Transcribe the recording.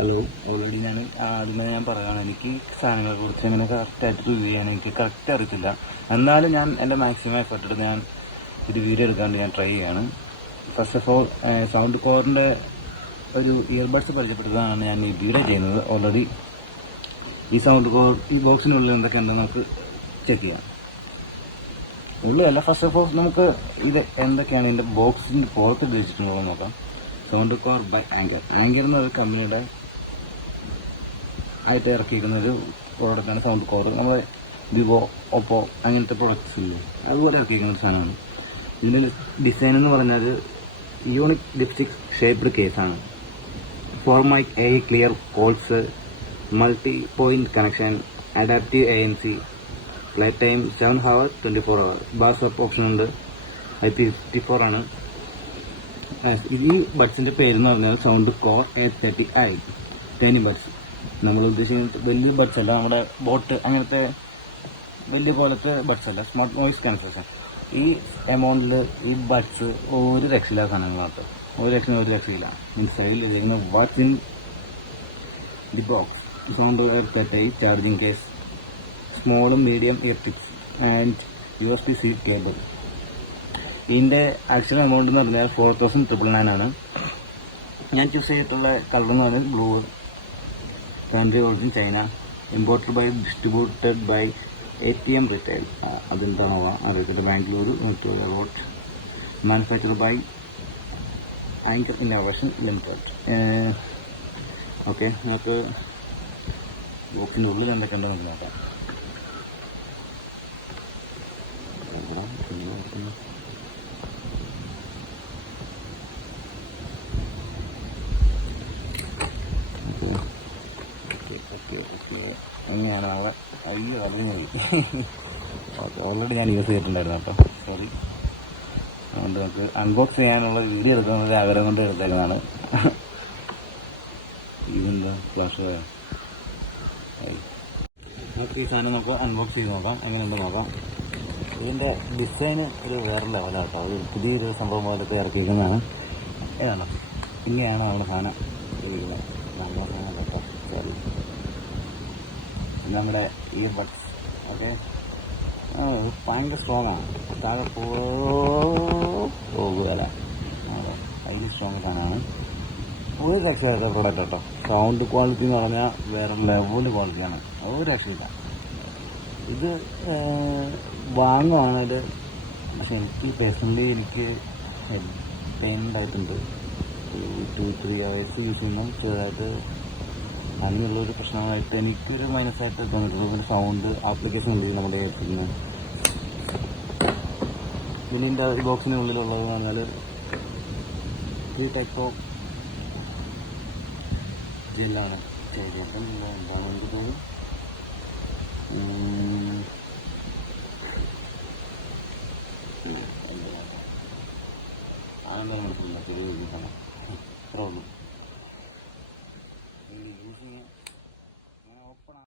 Hello, already ആദ്യമേ ഞാൻ പറയുകയാണ്, എനിക്ക് സാധനങ്ങളെ കുറിച്ച് അങ്ങനെ കറക്റ്റായിട്ട് റിവ്യൂ ചെയ്യാൻ എനിക്ക് കറക്റ്റ് അറിയത്തില്ല. എന്നാലും ഞാൻ എൻ്റെ മാക്സിമം എഫർട്ട് എടുത്ത് ഞാൻ ഇത് വീഡിയോ എടുക്കാണ്ട് ഞാൻ ട്രൈ ചെയ്യാണ്. ഫസ്റ്റ് ഓഫ് ഓൾ സൗണ്ട് കോറിൻ്റെ ഒരു ഇയർബഡ്സ് പരിചയപ്പെടുത്താനാണ് ഞാൻ ഈ വീഡിയോ ചെയ്യുന്നത്. ഓൾറെഡി ഈ സൗണ്ട് കോർ ഈ ബോക്സിനുള്ളിൽ എന്തൊക്കെ ഉണ്ടെന്ന് നമുക്ക് ചെക്ക് ചെയ്യാം. ഉള്ളിലല്ല, ഫസ്റ്റ് ഓഫ് ഓൾ നമുക്ക് ഇത് എന്തൊക്കെയാണ് ഇതിൻ്റെ ബോക്സിൻ്റെ പുറത്ത് ഉപയോഗിച്ചിട്ടുള്ളത് നോക്കാം. Sound core by Anker. Anker എന്നൊരു കമ്പനിയുടെ ആയിട്ട് ഇറക്കിയിരിക്കുന്ന ഒരു പ്രോഡക്റ്റാണ് സൗണ്ട് കോർ. നമ്മൾ വിവോ, ഓപ്പോ അങ്ങനത്തെ പ്രൊഡക്ട്സ് ഇല്ലേ, അതുപോലെ ഇറക്കിയിരിക്കുന്ന ഒരു സാധനമാണ്. ഇതിൻ്റെ ഡിസൈൻ എന്ന് പറഞ്ഞാൽ യൂണിക് ഡിപ്സ്റ്റിക് ഷേപ്ഡ് കേസാണ്. 4 mic AI clear calls, multi point connection, adaptive ANC, flight time 7 hours 24 hours. Bass up option ഉണ്ട്. IP54 ആണ്. ഈ ബഡ്സിൻ്റെ പേരെന്ന് പറഞ്ഞാൽ sound core A30i tiny buds. നമ്മൾ ഉദ്ദേശിക്കുന്നത് വലിയ ബഡ്സ് അല്ല, നമ്മുടെ ബോട്ട് അങ്ങനത്തെ വലിയ പോലത്തെ ബഡ്സ് അല്ല, സ്മാർട്ട് നോയിസ് ക്യാൻസലേഷൻ. ഈ എമൗണ്ടിൽ ഈ ബഡ്സ് ഒരു രക്ഷയില്ല സാധനങ്ങളാണ്. ഒരു രക്ഷയില്ല. Means what's in the box. Sound A30i charging case, സ്മോളും medium ear tips and USB-C cable. ഇതിൻ്റെ ആക്ച്വൽ എമൗണ്ട് എന്ന് പറഞ്ഞാൽ 4,999 ആണ്. ഞാൻ ചൂസ് ചെയ്തിട്ടുള്ള കളർ എന്ന് പറഞ്ഞാൽ blue. Country origin China, imported by distributed by ATM retail. അതെന്താണോ അറിയിച്ചിട്ട് ബാംഗ്ലൂർ വോട്ട്. Manufacture by Anker innovation limited. Okay, നമുക്ക് ബോക്സിൻ്റെ ഉള്ളിൽ എന്തൊക്കെ ഉണ്ടെന്ന് നോക്കാം. അങ്ങനെയാണ് ആളെ അറിഞ്ഞു. ഓക്കെ, ഓൾറെഡി ഞാൻ യൂസ് ചെയ്തിട്ടുണ്ടായിരുന്നു കേട്ടോ, സോറി. അതുകൊണ്ട് നമുക്ക് അൺബോക്സ് ചെയ്യാനുള്ള വീഡിയോ എടുക്കുന്നത് ആഗ്രഹം കൊണ്ട് എടുത്തേക്കുന്നതാണ്. ഇതെന്താ ഫ്ലാഷ്? നമുക്ക് ഈ സാധനം നമുക്ക് അൺബോക്സ് ചെയ്ത് നോക്കാം, എങ്ങനെയുണ്ട് നോക്കാം. ഇതിൻ്റെ ഡിസൈന് ഒരു വേറെ ലെവലാട്ടോ. ഒരു പുതിയൊരു സംഭവം പോലത്തെ ഇറക്കിയിരിക്കുന്നതാണ്. ഏതാണോ ഇങ്ങനെയാണ് നമ്മുടെ സാധനം. നമ്മുടെ സാധനം കേട്ടോ, സോറി. നമ്മുടെ ഇയർബഡ്സ്. ഓക്കെ, ഭയങ്കര സ്ട്രോങ് ആണ്. താഴെ പോകുകയല്ല, ഭയങ്കര സ്ട്രോങ് സാധനമാണ്. ഒരു രക്ഷയില്ലാത്ത പ്രോഡക്റ്റ് കേട്ടോ. സൗണ്ട് ക്വാളിറ്റി എന്ന് പറഞ്ഞാൽ വേറെ ലെവൽ ക്വാളിറ്റിയാണ്, ഒരു രക്ഷയില്ല. ഇത് വാങ്ങുവാണെങ്കിൽ, പക്ഷെ എനിക്ക് പേഴ്സണലി എനിക്ക് ഹെഡ് പെയിൻ ഉണ്ടായിട്ടുണ്ട്. 2-3 hours യൂസ് ചെയ്യുമ്പോൾ ചെറുതായിട്ട് അതിനുള്ളൊരു പ്രശ്നമായിട്ട് എനിക്കൊരു മൈനസായിട്ട് തോന്നിയിട്ടുള്ളൂ. പിന്നെ സൗണ്ട് ആപ്ലിക്കേഷൻ ഉണ്ട് നമ്മുടെ പിന്നെ ഇതിൻ്റെ ഈ ബോക്സിനുള്ളിലുള്ളതെന്ന് പറഞ്ഞാൽ ഈ ടൈപ്പ് ഓഫ് ജെല്ലാണ്. ശരീരം എന്താണ് എനിക്ക് തോന്നുന്നു. ആണെന്ന് നമുക്ക് പ്രോബ്ലം